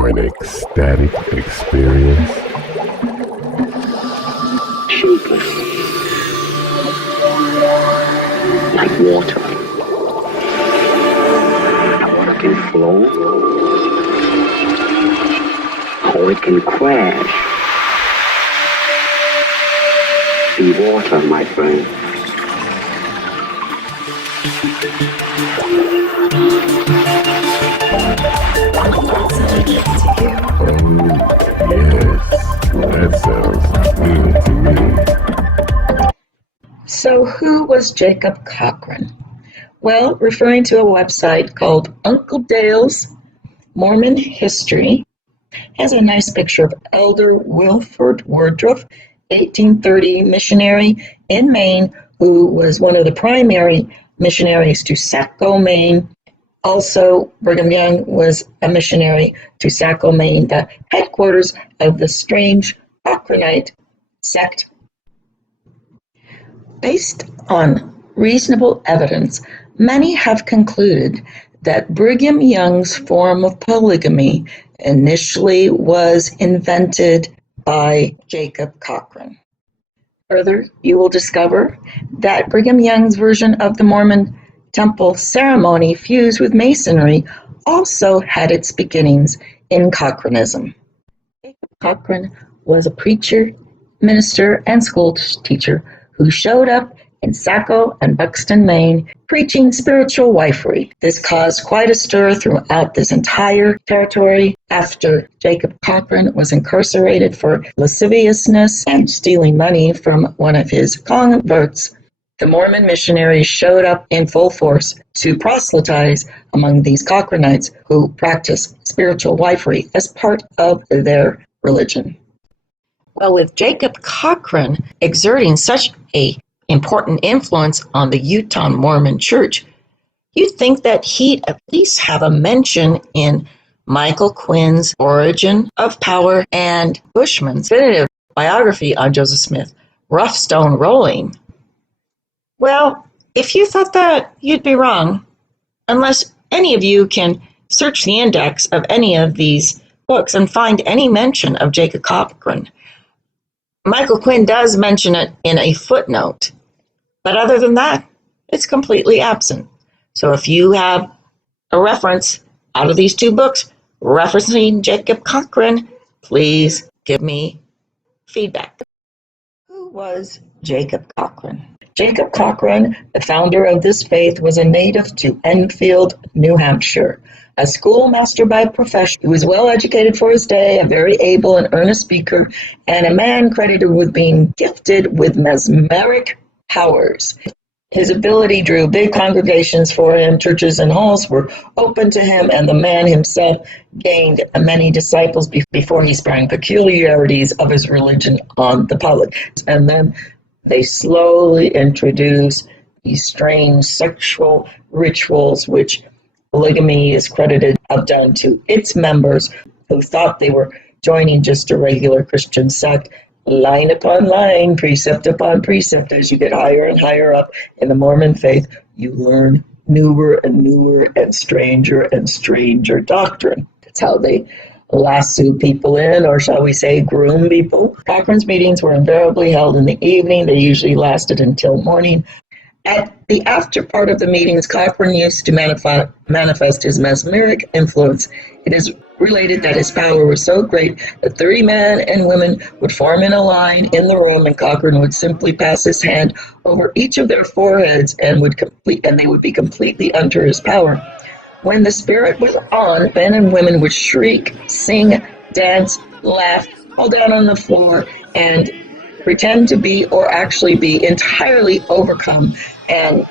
for an ecstatic experience? Shapeless, like water. Water can flow, or it can crash. Be water, my friend. That sounds good to me. So who was Jacob Cochran? Well, referring to a website called Uncle Dale's Mormon History, has a nice picture of Elder Wilford Woodruff, 1830 missionary in Maine, who was one of the primary missionaries to Saco Maine. Also, Brigham Young was a missionary to Saco Maine, the headquarters of the strange Cochranite sect. Based on reasonable evidence, many have concluded that Brigham Young's form of polygamy initially was invented by Jacob Cochran. Further, you will discover that Brigham Young's version of the Mormon temple ceremony fused with masonry also had its beginnings in Cochranism. Jacob Cochran was a preacher, minister, and school teacher who showed up in Saco and Buxton, Maine, preaching spiritual wifery. This caused quite a stir throughout this entire territory. After Jacob Cochran was incarcerated for lasciviousness and stealing money from one of his converts, the Mormon missionaries showed up in full force to proselytize among these Cochranites who practiced spiritual wifery as part of their religion. Well, with Jacob Cochran exerting such an important influence on the Utah Mormon Church, you'd think that he'd at least have a mention in Michael Quinn's Origin of Power and Bushman's definitive biography on Joseph Smith, Rough Stone Rolling. Well, if you thought that, you'd be wrong, unless any of you can search the index of any of these books and find any mention of Jacob Cochran. Michael Quinn does mention it in a footnote, but other than that, it's completely absent. So if you have a reference out of these two books referencing Jacob Cochran, please give me feedback. Who was Jacob Cochran? Jacob Cochran, the founder of this faith, was a native to Enfield, New Hampshire. A schoolmaster by profession, he was well educated for his day, a very able and earnest speaker, and a man credited with being gifted with mesmeric powers. His ability drew big congregations for him. Churches and halls were open to him, and the man himself gained many disciples before he sprang peculiarities of his religion on the public. And then they slowly introduced these strange sexual rituals, which polygamy is credited have done to its members who thought they were joining just a regular Christian sect, line upon line, precept upon precept. As you get higher and higher up in the Mormon faith, you learn newer and newer and stranger doctrine. That's how they lasso people in, or shall we say groom people. Cochran's meetings were invariably held in the evening. They usually lasted until morning. At the after part of the meetings, Cochran used to manifest his mesmeric influence. It is related that his power was so great that 30 men and women would form in a line in the room, and Cochran would simply pass his hand over each of their foreheads and they would be completely under his power. When the spirit was on, men and women would shriek, sing, dance, laugh, fall down on the floor, and pretend to be or actually be entirely overcome. And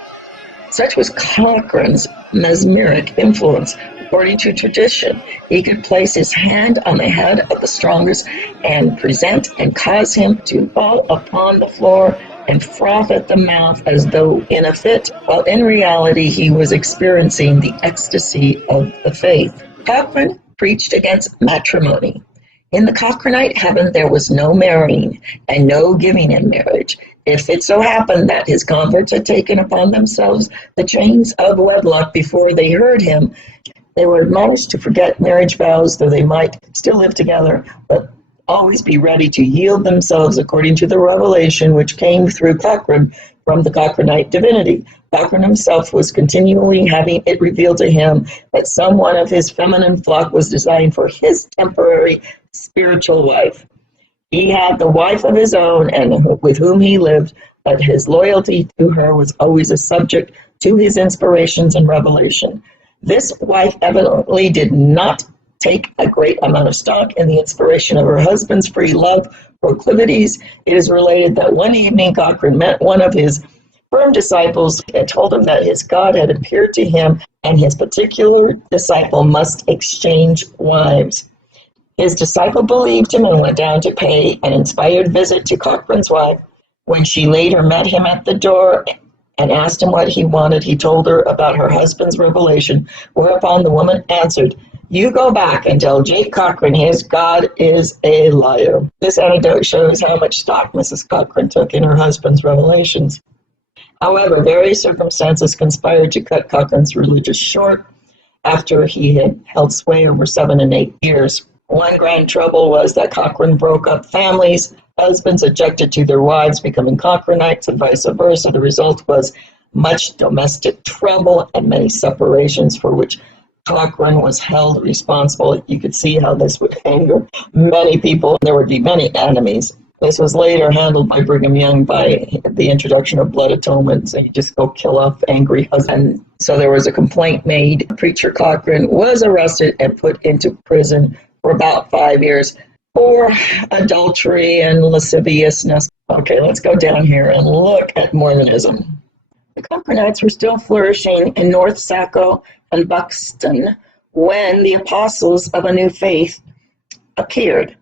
such was Cochran's mesmeric influence. According to tradition, he could place his hand on the head of the strongest and present and cause him to fall upon the floor and froth at the mouth as though in a fit, while in reality he was experiencing the ecstasy of the faith. Cochran preached against matrimony. In the Cochranite heaven there was no marrying and no giving in marriage. If it so happened that his converts had taken upon themselves the chains of wedlock before they heard him, They were admonished to forget marriage vows, though they might still live together, but always be ready to yield themselves according to the revelation which came through Cochrane from the Cochranite divinity. Cochrane himself was continually having it revealed to him that some one of his feminine flock was designed for his temporary spiritual wife. He had the wife of his own and with whom he lived, but his loyalty to her was always a subject to his inspirations and revelation. This wife evidently did not take a great amount of stock in the inspiration of her husband's free love proclivities. It is related that one evening Cochrane met one of his firm disciples and told him that his God had appeared to him and his particular disciple must exchange wives. His disciple believed him and went down to pay an inspired visit to Cochrane's wife. When she later met him at the door and asked him what he wanted, he told her about her husband's revelation, whereupon the woman answered, "You go back and tell Jake Cochrane his God is a liar." This anecdote shows how much stock Mrs. Cochrane took in her husband's revelations. However, various circumstances conspired to cut Cochrane's religious short after he had held sway over 7 and 8 years. One grand trouble was that Cochrane broke up families. Husbands objected to their wives becoming Cochranites and vice versa. The result was much domestic trouble and many separations for which Cochrane was held responsible. You could see how this would anger many people. There would be many enemies. This was later handled by Brigham Young by the introduction of blood atonement. So you just go kill off angry husband. So there was a complaint made. Preacher Cochrane was arrested and put into prison for about 5 years for adultery and lasciviousness. Okay, let's go down here and look at Mormonism. The Cochranites were still flourishing in North Saco and Buxton when the apostles of a new faith appeared.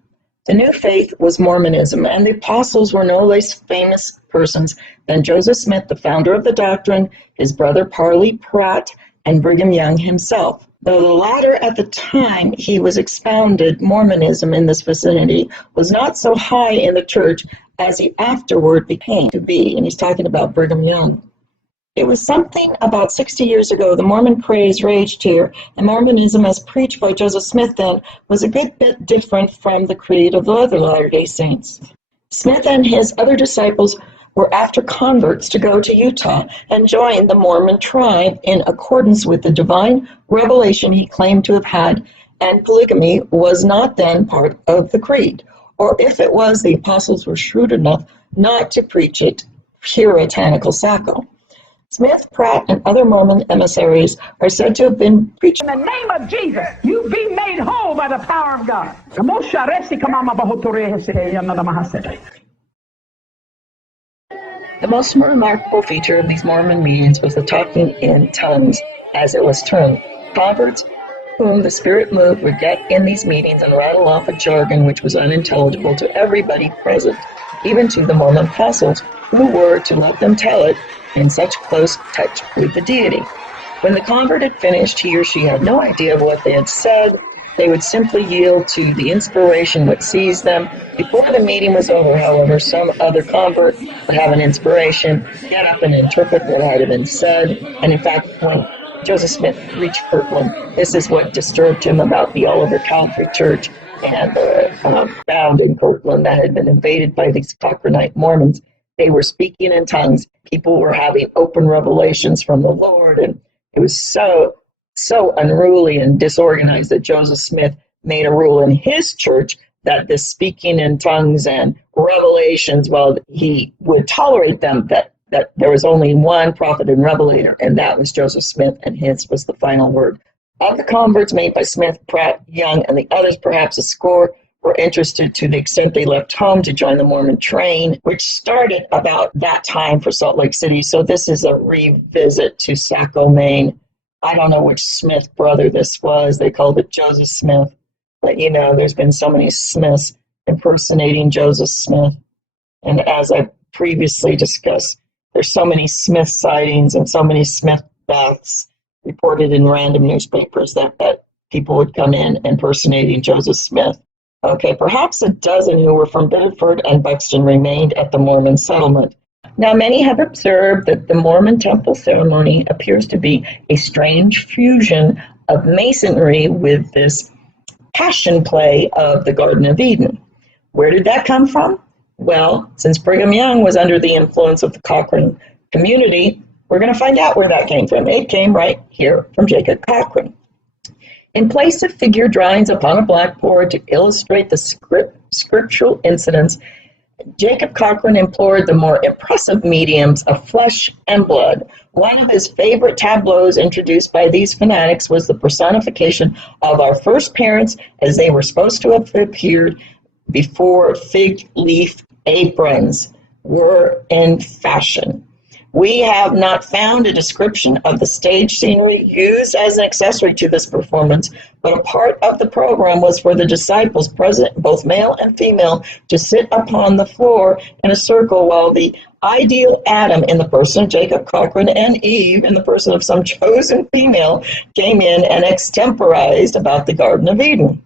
The new faith was Mormonism, and the apostles were no less famous persons than Joseph Smith, the founder of the doctrine, his brother Parley Pratt, and Brigham Young himself. Though the latter at the time he was expounded Mormonism in this vicinity was not so high in the church as he afterward became to be, and he's talking about Brigham Young. It was something about 60 years ago the Mormon craze raged here, and Mormonism as preached by Joseph Smith then was a good bit different from the creed of the other Latter-day Saints. Smith and his other disciples were after converts to go to Utah and join the Mormon tribe in accordance with the divine revelation he claimed to have had, and polygamy was not then part of the creed. Or if it was, the apostles were shrewd enough not to preach it puritanical Saco. Smith, Pratt, and other Mormon emissaries are said to have been preaching in the name of Jesus. You be made whole by the power of God. The most remarkable feature of these Mormon meetings was the talking in tongues, as it was termed. Converts whom the Spirit moved would get in these meetings and rattle off a jargon which was unintelligible to everybody present, even to the Mormon apostles, who were, to let them tell it, in such close touch with the deity. When the convert had finished, he or she had no idea of what they had said. They would simply yield to the inspiration which seized them. Before the meeting was over, however, some other convert would have an inspiration, get up and interpret what had been said. And in fact, when Joseph Smith reached Kirtland, this is what disturbed him about the Oliver Calvary Church and found in Kirtland that had been invaded by these Cochranite Mormons. They were speaking in tongues. People were having open revelations from the Lord, and it was so unruly and disorganized that Joseph Smith made a rule in his church that the speaking in tongues and revelations, well, he would tolerate them, that there was only one prophet and revelator, and that was Joseph Smith, and his was the final word. Of the converts made by Smith, Pratt, Young, and the others, perhaps a score, were interested to the extent they left home to join the Mormon train, which started about that time for Salt Lake City. So this is a revisit to Saco, Maine. I don't know which Smith brother this was. They called it Joseph Smith. But, you know, there's been so many Smiths impersonating Joseph Smith. And as I previously discussed, there's so many Smith sightings and so many Smith deaths reported in random newspapers that people would come in impersonating Joseph Smith. Okay, perhaps a dozen who were from Biddeford and Buxton remained at the Mormon settlement. Now, many have observed that the Mormon temple ceremony appears to be a strange fusion of Masonry with this passion play of the Garden of Eden. Where did that come from? Well, since Brigham Young was under the influence of the Cochrane community, we're going to find out where that came from. It came right here from Jacob Cochrane. In place of figure drawings upon a blackboard to illustrate the scriptural incidents, Jacob Cochrane employed the more impressive mediums of flesh and blood. One of his favorite tableaus introduced by these fanatics was the personification of our first parents as they were supposed to have appeared before fig leaf aprons were in fashion. We have not found a description of the stage scenery used as an accessory to this performance, but a part of the program was for the disciples present, both male and female, to sit upon the floor in a circle while the ideal Adam, in the person of Jacob Cochrane, and Eve, in the person of some chosen female, came in and extemporized about the Garden of Eden.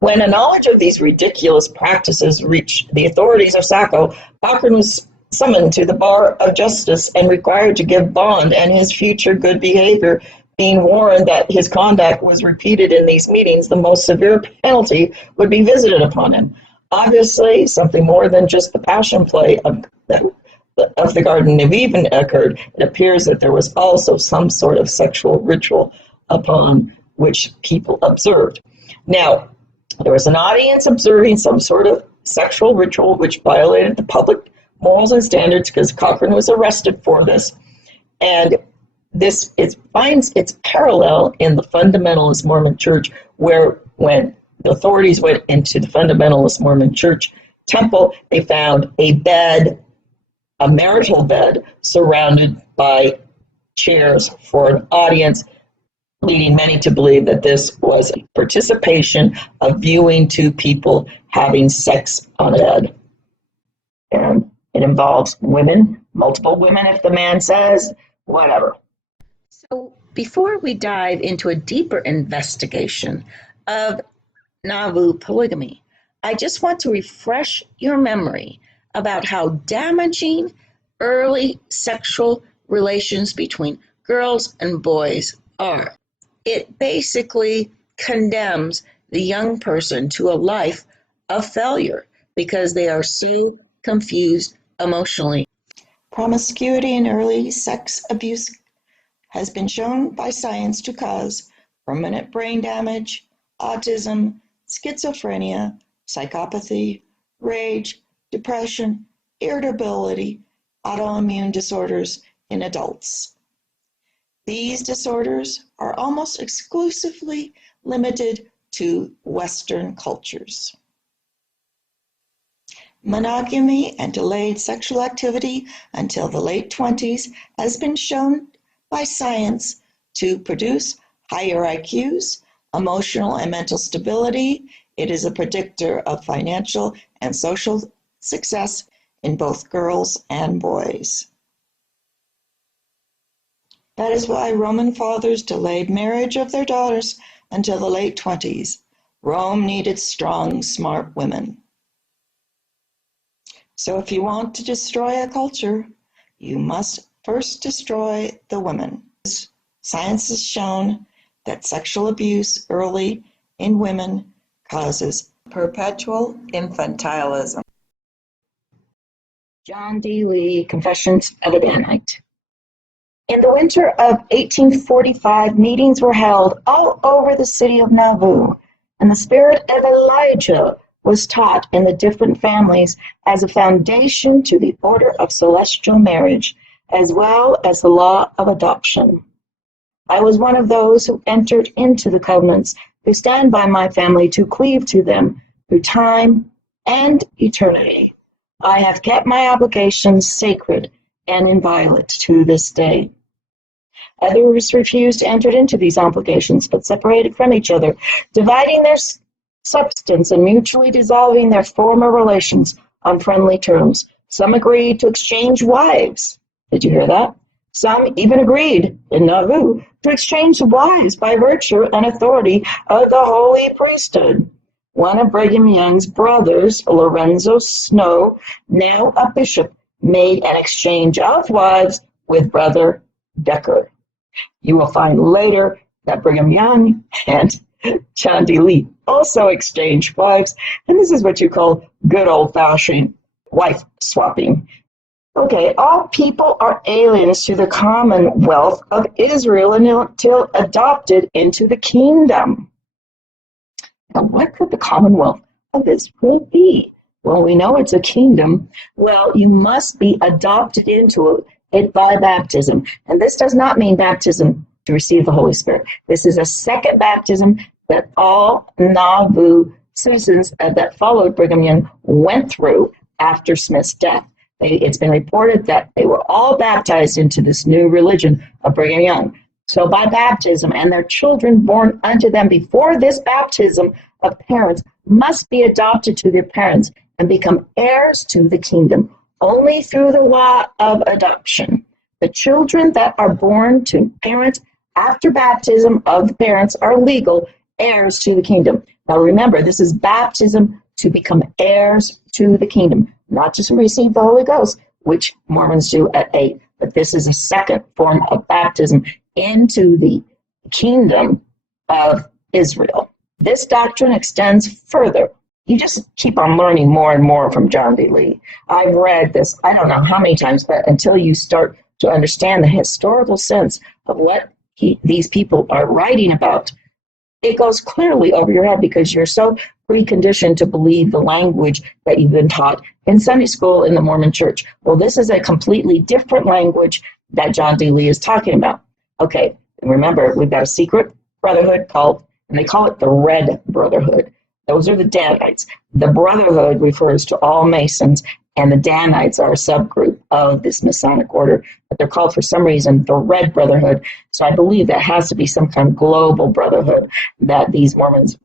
When a knowledge of these ridiculous practices reached the authorities of Saco, Cochrane was summoned to the bar of justice and required to give bond and his future good behavior. Being warned that his conduct was repeated in these meetings, the most severe penalty would be visited upon him. Obviously, something more than just the passion play of the Garden of Eden occurred. It appears that there was also some sort of sexual ritual upon which people observed. Now, there was an audience observing some sort of sexual ritual which violated the public morals and standards, because Cochrane was arrested for this. And this finds its parallel in the fundamentalist Mormon church, where when the authorities went into the fundamentalist Mormon church temple, they found a bed, a marital bed, surrounded by chairs for an audience, leading many to believe that this was a participation of viewing two people having sex on a bed. And it involves women, multiple women if the man says, whatever. So before we dive into a deeper investigation of Nauvoo polygamy, I just want to refresh your memory about how damaging early sexual relations between girls and boys are. It basically condemns the young person to a life of failure because they are so confused emotionally. Promiscuity and early sex abuse has been shown by science to cause permanent brain damage, autism, schizophrenia, psychopathy, rage, depression, irritability, autoimmune disorders in adults. These disorders are almost exclusively limited to Western cultures. Monogamy and delayed sexual activity until the late 20s has been shown by science to produce higher IQs, emotional and mental stability. It is a predictor of financial and social success in both girls and boys. That is why Roman fathers delayed marriage of their daughters until the late 20s. Rome needed strong, smart women. So if you want to destroy a culture, you must first destroy the women. Science has shown that sexual abuse early in women causes perpetual infantilism. John D. Lee, Confessions of a Danite. In the winter of 1845, meetings were held all over the city of Nauvoo, and the spirit of Elijah was taught in the different families as a foundation to the order of celestial marriage, as well as the law of adoption. I was one of those who entered into the covenants, who stand by my family to cleave to them through time and eternity. I have kept my obligations sacred and inviolate to this day. Others refused to enter into these obligations, but separated from each other, dividing their substance and mutually dissolving their former relations on friendly terms. Some agreed to exchange wives. Did you hear that? Some even agreed in Nauvoo to exchange wives by virtue and authority of the holy priesthood. One of Brigham Young's brothers, Lorenzo Snow, now a bishop, made an exchange of wives with Brother Decker. You will find later that Brigham Young and John D. Lee also exchanged wives, and this is what you call good old-fashioned wife swapping. Okay, all people are aliens to the commonwealth of Israel until adopted into the kingdom. Now, what could the commonwealth of Israel be? Well, we know it's a kingdom. Well, you must be adopted into it by baptism. And this does not mean baptism to receive the Holy Spirit. This is a second baptism that all Nauvoo citizens that followed Brigham Young went through after Smith's death. It's been reported that they were all baptized into this new religion of Brigham Young. So by baptism, and their children born unto them before this baptism of parents must be adopted to their parents and become heirs to the kingdom only through the law of adoption. The children that are born to parents after baptism of the parents are legal heirs to the kingdom. Now remember, this is baptism to become heirs to the kingdom, not just receive the Holy Ghost, which Mormons do at 8, but this is a second form of baptism into the kingdom of Israel. This doctrine extends further. You just keep on learning more and more from John D. Lee. I've read this, I don't know how many times, but until you start to understand the historical sense of what these people are writing about, it goes clearly over your head because you're so preconditioned to believe the language that you've been taught in Sunday school in the Mormon church. Well, this is a completely different language that John D. Lee is talking about. Okay, remember, we've got a secret brotherhood called, and they call it the Red Brotherhood. Those are the Danites. The Brotherhood refers to all Masons, and the Danites are a subgroup of this Masonic order, but they're called for some reason the Red Brotherhood. So I believe that has to be some kind of global brotherhood that these Mormons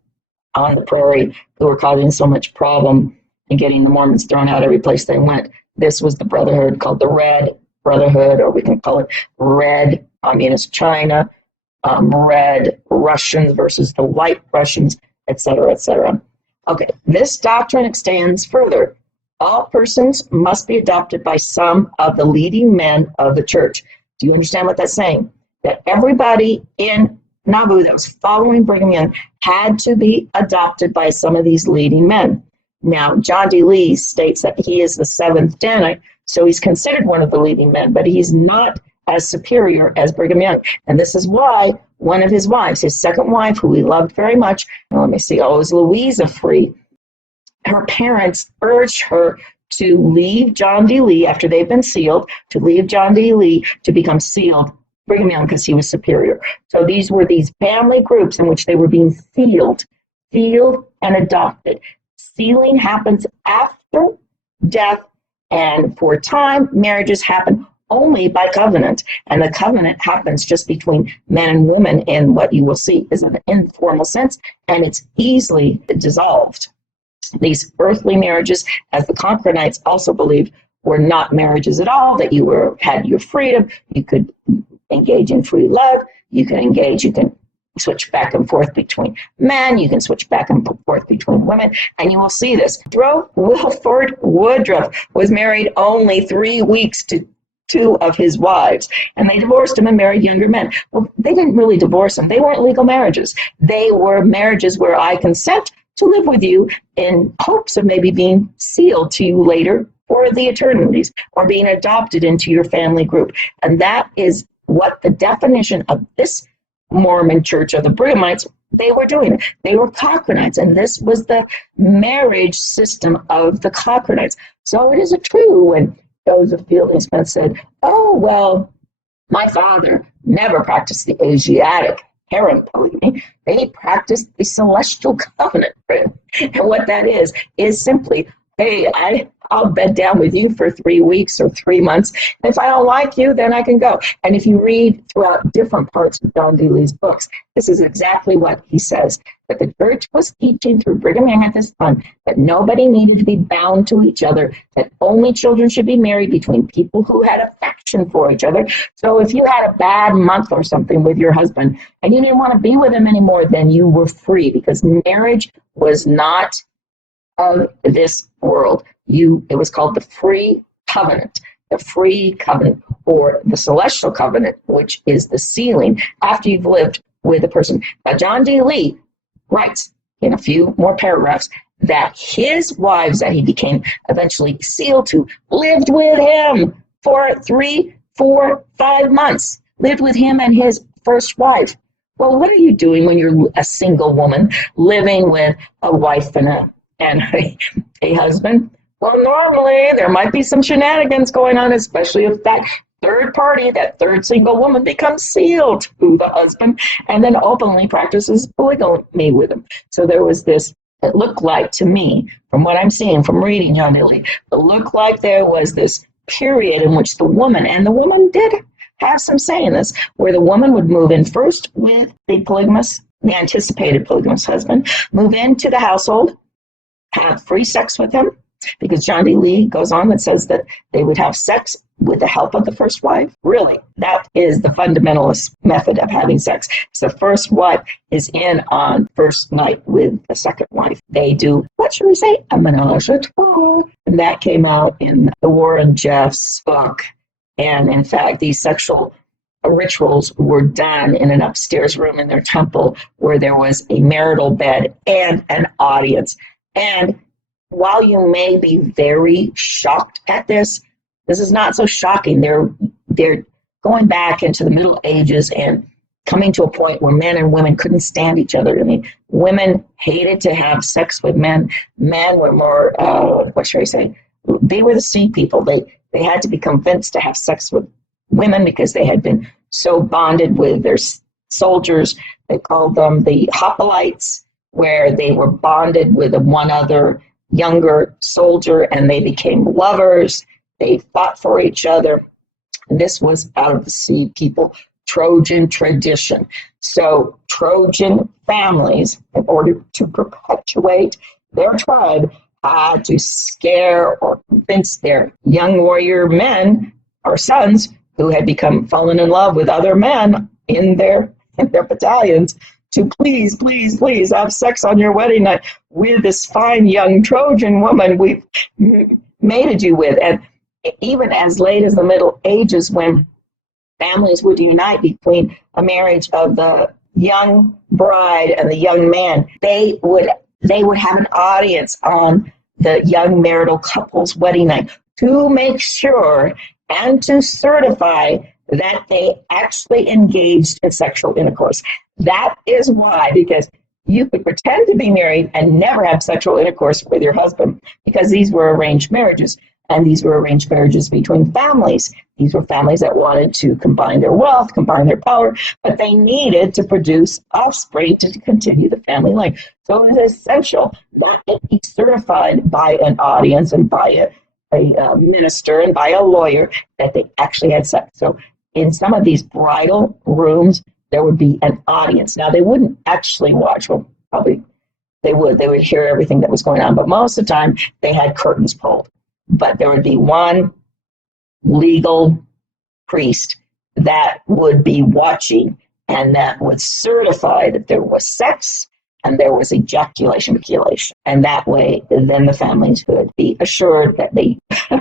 on the prairie who were causing so much problem and getting the Mormons thrown out every place they went. This was the brotherhood called the Red Brotherhood, or we can call it Red Communist China, Red Russians versus the White Russians, etc., etc. Okay, this doctrine extends further. All persons must be adopted by some of the leading men of the church. Do you understand what that's saying? That everybody in Nauvoo that was following Brigham Young had to be adopted by some of these leading men. Now, John D. Lee states that he is the seventh Danite, so he's considered one of the leading men, but he's not as superior as Brigham Young. And this is why one of his wives, his second wife, who he loved very much, it was Louisa Free, her parents urged her to leave John D. Lee after they've been sealed, to leave John D. Lee to become sealed Brigham Young because he was superior. So these were these family groups in which they were being sealed and adopted. Sealing happens after death, and for a time, marriages happen only by covenant, and the covenant happens just between men and women in what you will see is an informal sense, and it's easily dissolved. These earthly marriages, as the Cochranite also believed, were not marriages at all, that you had your freedom, you could engage in free love, you can switch back and forth between men, you can switch back and forth between women, and you will see this. Wilford Woodruff was married only 3 weeks to two of his wives, and they divorced him and married younger men. Well, they didn't really divorce them. They weren't legal marriages. They were marriages where I consent to live with you in hopes of maybe being sealed to you later for the eternities, or being adopted into your family group. And that is what the definition of this Mormon church of the Brighamites, they were doing. They were Cochranites, and this was the marriage system of the Cochranites. So it is true when Joseph Fielding Smith said, oh, well, my father never practiced the Asiatic parent polygamy. They practiced the celestial covenant. And what that is simply, hey, I'll bed down with you for 3 weeks or 3 months. If I don't like you, then I can go. And if you read throughout different parts of John D. Lee's books, this is exactly what he says, that the church was teaching through Brigham Young at this time that nobody needed to be bound to each other, that only children should be married between people who had affection for each other. So if you had a bad month or something with your husband and you didn't want to be with him anymore, then you were free, because marriage was not of this world. It was called the free covenant, or the celestial covenant, which is the sealing after you've lived with a person. Now, John D. Lee writes in a few more paragraphs that his wives that he became eventually sealed to lived with him for 3, 4, 5 months, lived with him and his first wife. Well, what are you doing when you're a single woman living with a wife and a husband? Well, normally there might be some shenanigans going on, especially if that third party, that third single woman, becomes sealed to the husband and then openly practices polygamy with him. So there was this, it looked like to me, from what I'm seeing, from reading John D. Lee, it looked like there was this period in which the woman did have some say in this, where the woman would move in first with the polygamous, the anticipated polygamous husband, move into the household, have free sex with him, because John D. Lee goes on and says that they would have sex with the help of the first wife. Really, that is the fundamentalist method of having sex. So the first wife is in on first night with the second wife. They do, what should we say, a menage a trois. And that came out in the Warren Jeffs book. And in fact, these sexual rituals were done in an upstairs room in their temple where there was a marital bed and an audience. And while you may be very shocked at this, this is not so shocking. They're going back into the Middle Ages and coming to a point where men and women couldn't stand each other. I mean, women hated to have sex with men. Men were more, what should I say? They were the sea people. They had to be convinced to have sex with women because they had been so bonded with their soldiers. They called them the hoplites, where they were bonded with one other younger soldier and they became lovers. They fought for each other. And this was out of the sea people, Trojan tradition. So Trojan families, in order to perpetuate their tribe, had to scare or convince their young warrior men or sons who had fallen in love with other men in their battalions to please have sex on your wedding night with this fine young Trojan woman we've mated you with. And even as late as the Middle Ages, when families would unite between a marriage of the young bride and the young man, they would have an audience on the young marital couple's wedding night to make sure and to certify that they actually engaged in sexual intercourse. That is why, because you could pretend to be married and never have sexual intercourse with your husband, because these were arranged marriages, and these were arranged marriages between families. These were families that wanted to combine their wealth, combine their power, but they needed to produce offspring to continue the family line. So it was essential that it be certified by an audience and by a minister and by a lawyer that they actually had sex. So in some of these bridal rooms, there would be an audience. Now, they wouldn't actually watch. Well, probably they would. They would hear everything that was going on. But most of the time, they had curtains pulled. But there would be one legal priest that would be watching and that would certify that there was sex and there was ejaculation. And that way, then the families could be assured that they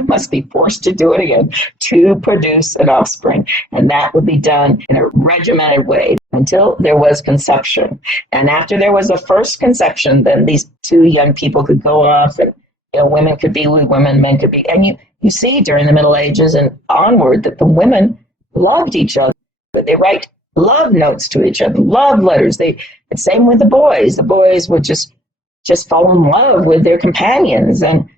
must be forced to do it again to produce an offspring. And that would be done in a regimented way until there was conception. And after there was the first conception, then these two young people could go off and women could be with women, men could be. And you see during the Middle Ages and onward that the women loved each other, but they write love notes to each other, love letters. Same with the boys. The boys would just fall in love with their companions. And,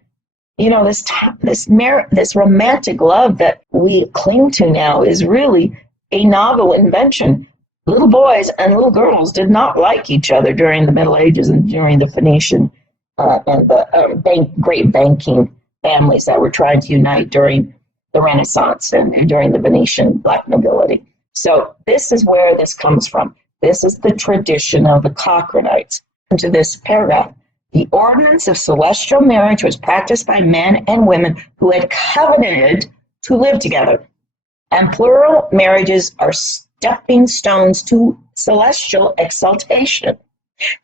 this romantic love that we cling to now is really a novel invention. Little boys and little girls did not like each other during the Middle Ages and during the Phoenician and the great banking families that were trying to unite during the Renaissance and during the Venetian black nobility. So this is where this comes from. This is the tradition of the Cochranites. Into this paragraph, the ordinance of celestial marriage was practiced by men and women who had covenanted to live together. And plural marriages are stepping stones to celestial exaltation.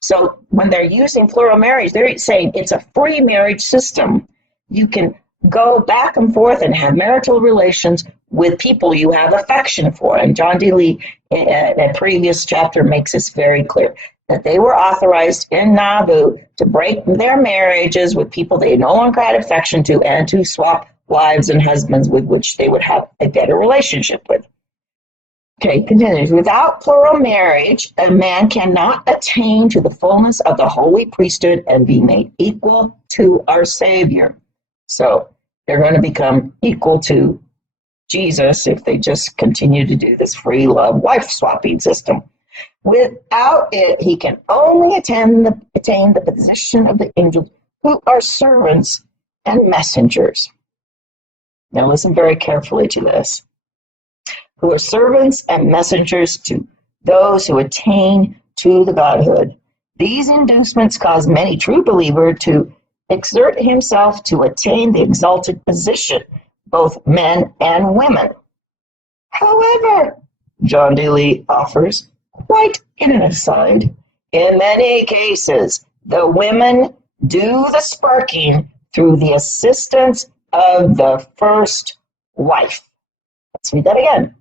So when they're using plural marriage, they're saying it's a free marriage system. You can go back and forth and have marital relations with people you have affection for. And John D. Lee, in a previous chapter, makes this very clear, that they were authorized in Nauvoo to break their marriages with people they no longer had affection to, and to swap wives and husbands with which they would have a better relationship with. Okay, continues. Without plural marriage, a man cannot attain to the fullness of the holy priesthood and be made equal to our Savior. So they're going to become equal to Jesus if they just continue to do this free love wife swapping system. Without it, he can only attain the position of the angels, who are servants and messengers. Now listen very carefully to this. Who are servants and messengers to those who attain to the Godhood. These inducements cause many true believers to exert himself to attain the exalted position, both men and women. However, John D. Lee offers, quite in an aside, in many cases, the women do the sparking through the assistance of the first wife. Let's read that again.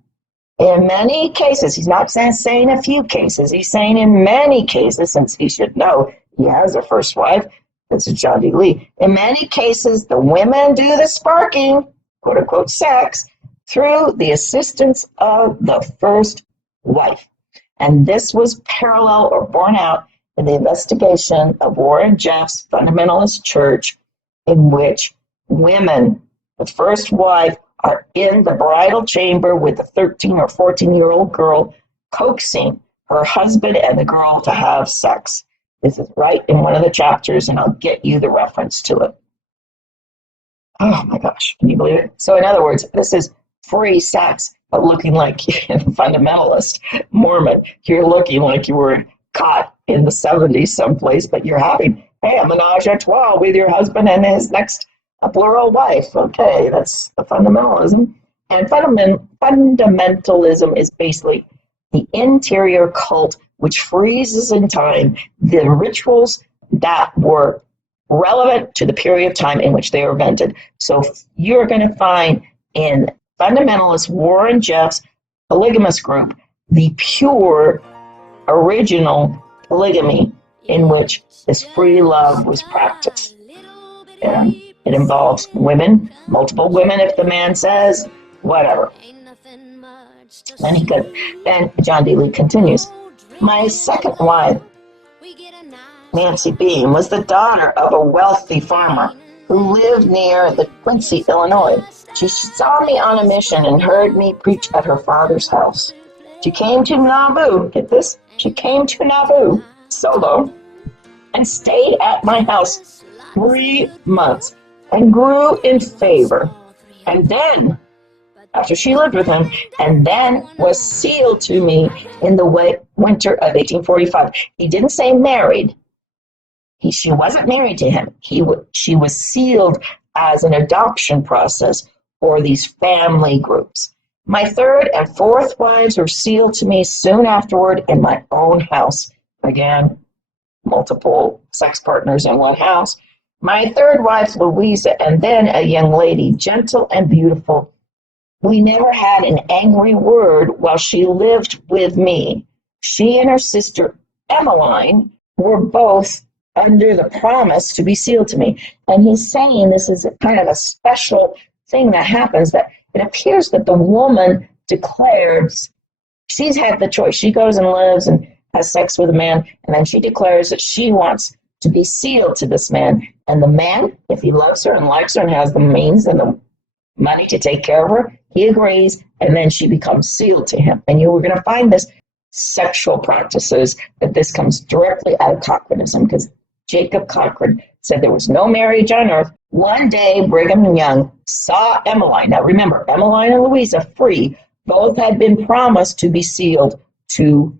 In many cases, he's not saying a few cases, he's saying in many cases, since he should know he has a first wife. This is John D. Lee. In many cases, the women do the sparking, quote unquote, sex, through the assistance of the first wife. And this was parallel or borne out in the investigation of Warren Jeff's fundamentalist church, in which women, the first wife, are in the bridal chamber with a 13 or 14-year-old girl, coaxing her husband and the girl to have sex. This is right in one of the chapters, and I'll get you the reference to it. Oh my gosh, can you believe it? So in other words, this is free sex, but looking like a fundamentalist Mormon. You're looking like you were caught in the 70s someplace, but you're having, hey, a menage a trois with your husband and his next plural wife. Okay, that's the fundamentalism. And fundamentalism is basically the interior cult which freezes in time the rituals that were relevant to the period of time in which they were invented. So you're going to find in fundamentalist Warren Jeff's polygamist group the pure original polygamy in which this free love was practiced. And it involves women, multiple women if the man says, whatever. And John D. Lee continues, my second wife, Nancy Beam, was the daughter of a wealthy farmer who lived near the Quincy, Illinois. She saw me on a mission and heard me preach at her father's house. She came to Nauvoo, get this? She came to Nauvoo solo and stayed at my house 3 months and grew in favor. And then, after she lived with him, and then was sealed to me in the winter of 1845. He didn't say married. She wasn't married to him. She was sealed as an adoption process for these family groups. My third and fourth wives were sealed to me soon afterward in my own house. Again, multiple sex partners in one house. My third wife, Louisa, and then a young lady, gentle and beautiful. We never had an angry word while she lived with me. She and her sister, Emmeline, were both under the promise to be sealed to me. And he's saying this is kind of a special thing that happens, that it appears that the woman declares, she's had the choice. She goes and lives and has sex with a man, and then she declares that she wants to be sealed to this man. And the man, if he loves her and likes her and has the means and the money to take care of her, he agrees, and then she becomes sealed to him. And you were going to find this sexual practices, that this comes directly out of Cochranism, because Jacob Cochrane said there was no marriage on earth. One day, Brigham Young saw Emmeline. Now remember, Emmeline and Louisa, free, both had been promised to be sealed to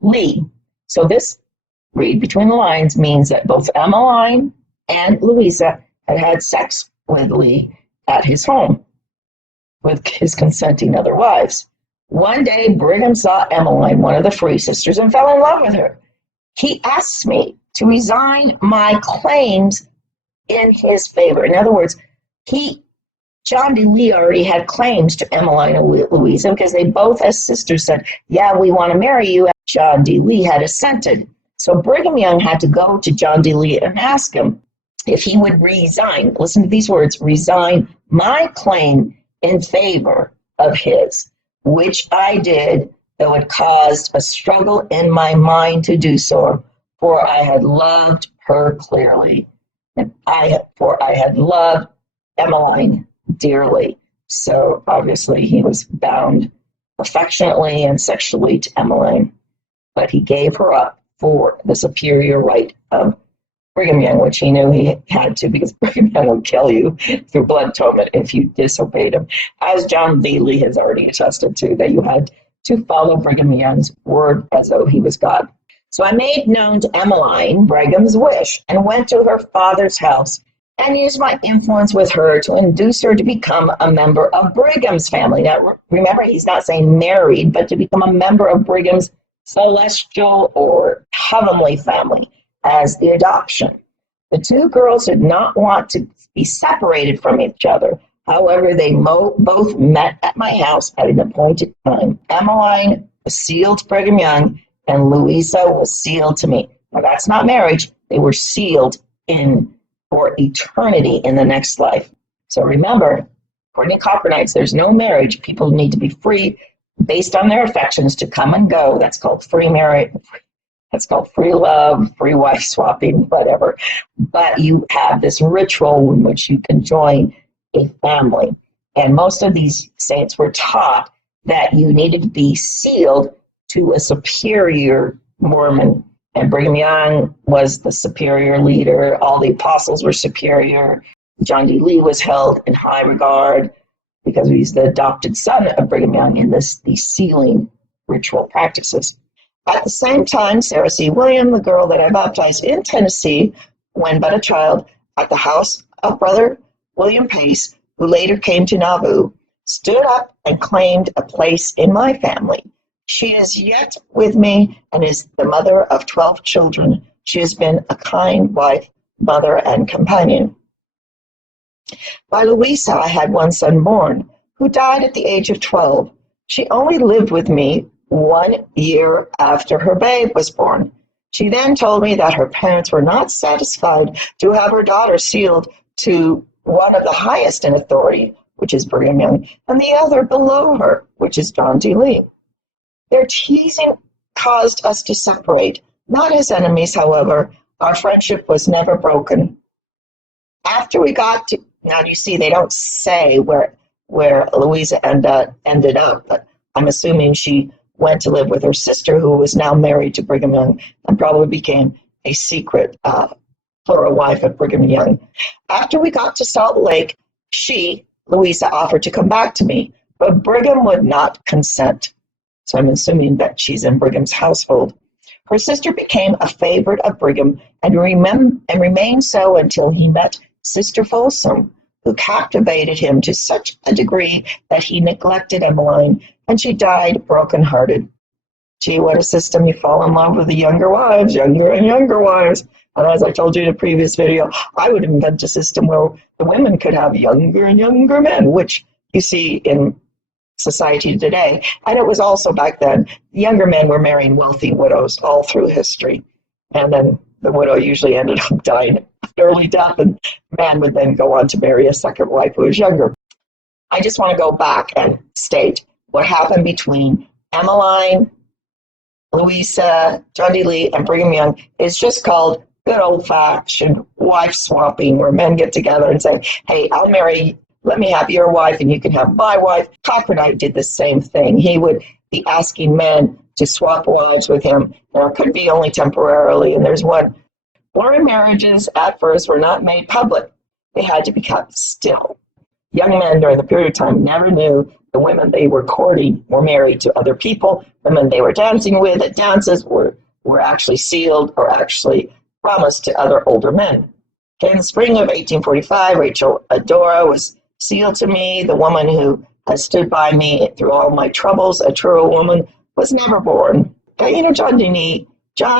Lee. So this, read between the lines, means that both Emmeline and Louisa had had sex with Lee at his home with his consenting other wives. One day, Brigham saw Emmeline, one of the free sisters, and fell in love with her. He asked me to resign my claims in his favor. In other words, he John D. Lee already had claims to Emmeline and Louisa because they both, as sisters, said, yeah, we want to marry you. John D. Lee had assented. So Brigham Young had to go to John D. Lee and ask him if he would resign, listen to these words, resign my claim in favor of his, which I did, though it caused a struggle in my mind to do so, for I had loved her clearly, and I had loved Emmeline dearly. So obviously he was bound affectionately and sexually to Emmeline, but he gave her up for the superior right of Brigham Young, which he knew he had to, because Brigham Young would kill you through blood atonement if you disobeyed him, as John D. Lee has already attested to, that you had to follow Brigham Young's word as though he was God. So I made known to Emmeline Brigham's wish and went to her father's house and used my influence with her to induce her to become a member of Brigham's family. Now, remember, he's not saying married, but to become a member of Brigham's celestial or heavenly family as the adoption. The two girls did not want to be separated from each other. However, they both met at my house at an appointed time. Emmeline was sealed to Brigham Young, and Louisa was sealed to me. Now, that's not marriage. They were sealed in for eternity in the next life. So remember, according to Cochranite, there's no marriage. People need to be free based on their affections to come and go. That's called free marriage. That's called free love, free wife swapping, whatever. But you have this ritual in which you can join a family. And most of these saints were taught that you needed to be sealed to a superior Mormon. And Brigham Young was the superior leader. All the apostles were superior. John D. Lee was held in high regard because he's the adopted son of Brigham Young in these sealing ritual practices. At the same time, Sarah C. William, the girl that I baptized in Tennessee when but a child, at the house of Brother William Pace, who later came to Nauvoo, stood up and claimed a place in my family. She is yet with me and is the mother of 12 children. She has been a kind wife, mother, and companion. By Louisa, I had one son born, who died at the age of 12. She only lived with me 1 year after her babe was born. She then told me that her parents were not satisfied to have her daughter sealed to one of the highest in authority, which is Brigham Young, and the other below her, which is John D. Lee. Their teasing caused us to separate. Not as enemies, however. Our friendship was never broken. After we got to, now you see, they don't say where Louisa ended up, but I'm assuming she went to live with her sister, who was now married to Brigham Young, and probably became a secret plural wife of Brigham Young. After we got to Salt Lake, Louisa, offered to come back to me, but Brigham would not consent. So I'm assuming that she's in Brigham's household. Her sister became a favorite of Brigham and remained so until he met Sister Folsom, who captivated him to such a degree that he neglected Emmeline, and she died brokenhearted. Gee, what a system. You fall in love with the younger wives, younger and younger wives. And as I told you in a previous video, I would invent a system where the women could have younger and younger men, which you see in society today. And it was also back then, the younger men were marrying wealthy widows all through history. And then the widow usually ended up dying an early death, and man would then go on to marry a second wife who was younger. I just want to go back and state what happened between Emmeline, Louisa, John D. Lee, and Brigham Young is just called good old-fashioned wife swapping, where men get together and say, hey, I'll marry, let me have your wife and you can have my wife. Cochranite did the same thing. He would be asking men to swap wives with him. Now, it could be only temporarily, and there's one. Foreign marriages at first were not made public. They had to be kept still. Young men during the period of time never knew the women they were courting were married to other people. Women they were dancing with at dances were actually sealed or actually promised to other older men. In the spring of 1845, Rachel Adora was sealed to me. The woman who has stood by me through all my troubles, a true woman, was never born. John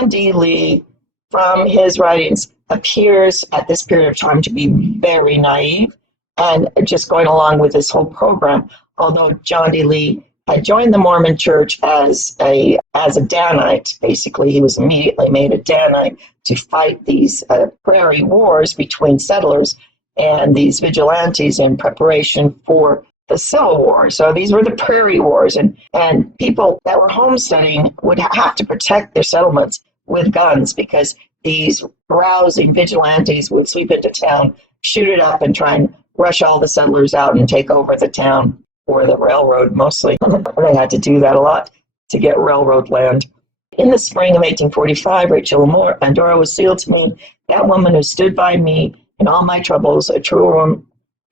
D. Lee, from his writings, appears at this period of time to be very naive. And just going along with this whole program, although John D. Lee had joined the Mormon Church as a Danite, basically he was immediately made a Danite to fight these prairie wars between settlers and these vigilantes in preparation for the Civil War. So these were the prairie wars, and people that were homesteading would have to protect their settlements with guns because these rousing vigilantes would sweep into town, shoot it up, and try and rush all the settlers out and take over the town or the railroad mostly. They had to do that a lot to get railroad land. In the spring of 1845, Rachel Andorra was sealed to me, that woman who stood by me in all my troubles, a true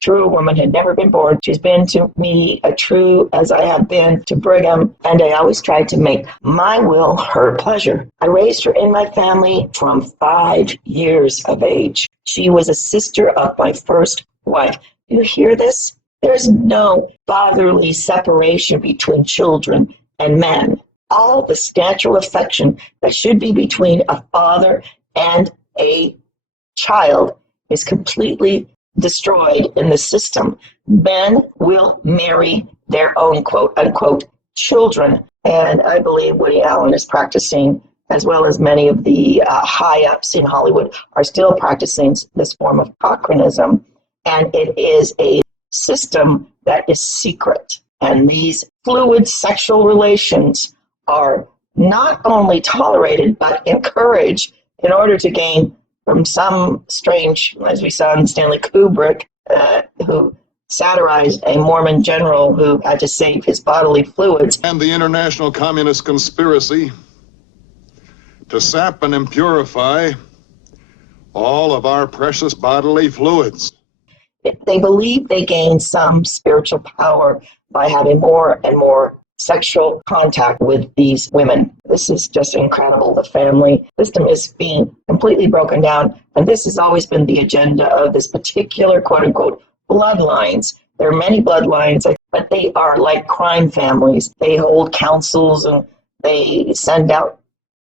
woman had never been born. She's been to me a true as I have been to Brigham, and I always tried to make my will her pleasure. I raised her in my family from 5 years of age. She was a sister of my first wife. You hear this? There's no fatherly separation between children and men. All this natural affection that should be between a father and a child is completely destroyed in the system. Men will marry their own quote unquote children. And I believe Woody Allen is practicing, as well as many of the high ups in Hollywood are still practicing this form of Cochranism. And it is a system that is secret. And these fluid sexual relations are not only tolerated, but encouraged in order to gain from some strange, as we saw in Stanley Kubrick, who satirized a Mormon general who had to save his bodily fluids. And the international communist conspiracy to sap and impurify all of our precious bodily fluids. They believe they gain some spiritual power by having more and more sexual contact with these women. This is just incredible. The family system is being completely broken down, and this has always been the agenda of this particular quote-unquote bloodlines. There are many bloodlines, but they are like crime families. They hold councils and they send out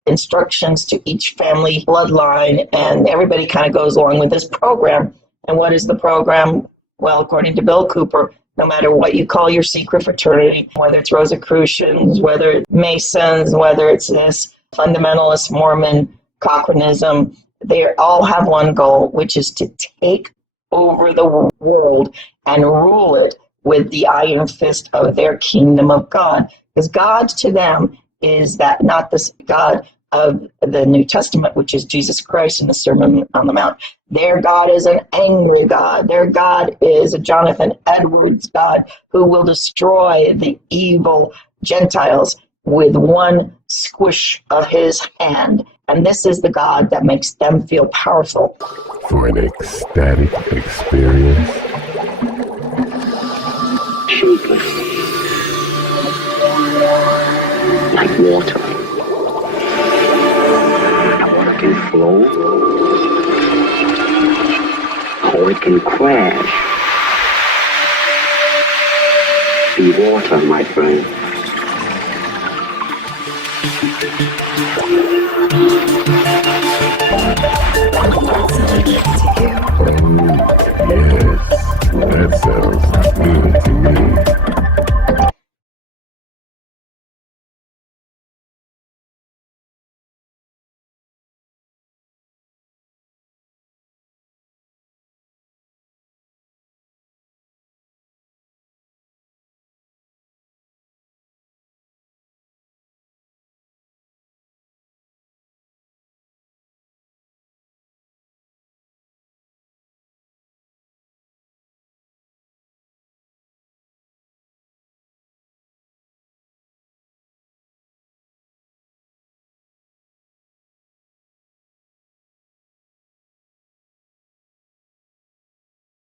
instructions to each family bloodline, and everybody kind of goes along with this program. And what is the program? Well, according to Bill Cooper, no matter what you call your secret fraternity, whether it's Rosicrucians, whether it's Masons, whether it's this fundamentalist Mormon Cochranism, they all have one goal, which is to take over the world and rule it with the iron fist of their kingdom of God. Because God to them is that not the God of the New Testament, which is Jesus Christ in the Sermon on the Mount. Their God is an angry God. Their God is a Jonathan Edwards God who will destroy the evil Gentiles with one squish of his hand. And this is the God that makes them feel powerful. For an ecstatic experience. Shapeless. Like water. Water can flow, or it can crash. Be water, my friend.